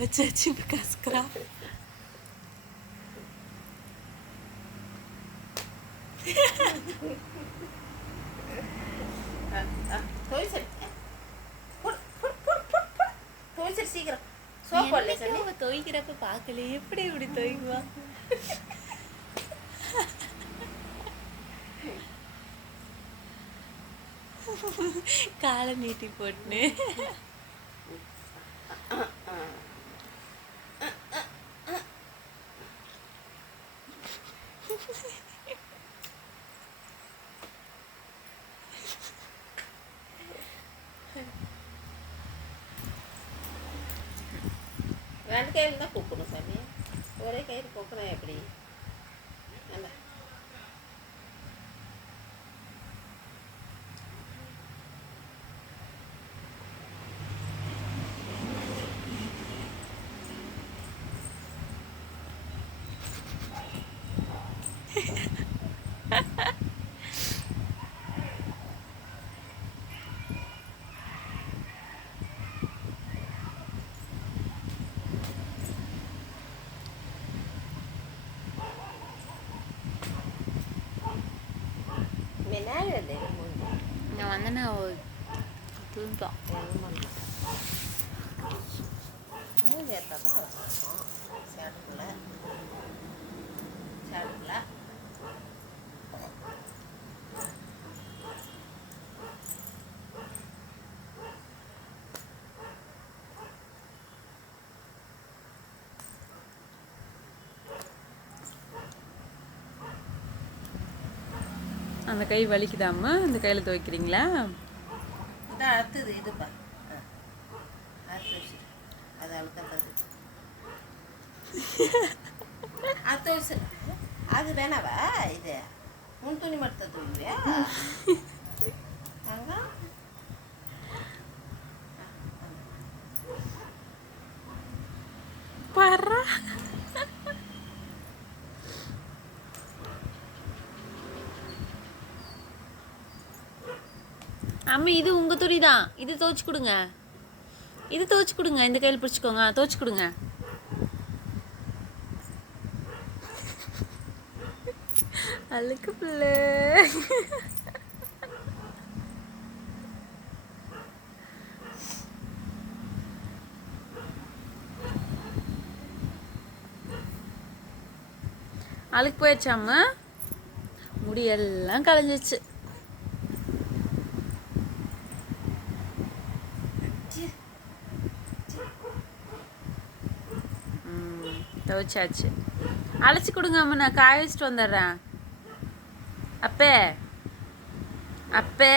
வச்சாச்சு இப்போ கசக்குறா. சீக்கிரம் துவைக்கிறப்ப பார்க்கல, எப்படி இப்படி துவைக்குவா? காலை நீட்டி போட்டுன்னு ரெண்டு கையில் தான் கூப்பிடணும் சாமி. ஒரே கையில் கூப்பிடணும் எப்படி? நல்லா நான் வந்து நான் தூங்கிட்டோம். அந்த கை வலிக்குதாம்மா? அந்த கையில் துவைக்கிறீங்களா? இதான் அடுத்தது இதுப்பா. அது அழுத்தது அது வேணாவா? இது முன் துணி மட்டும் துணிவியா? பாரா அம்மி, இது உங்கள் துணி தான். இது துவைச்சி கொடுங்க. இது துவைச்சி கொடுங்க. இந்த கையில் பிடிச்சிக்கோங்க. துவைச்சி கொடுங்க. அழுக்கு பிள்ளை. அழுக்கு போயிடுச்சாம்மா? முடியெல்லாம் கலைஞ்சிச்சு. துவைச்சாச்சு. அழைச்சி கொடுங்க அம்மா, நான் காய வச்சுட்டு வந்துடுறேன். அப்பே அப்பே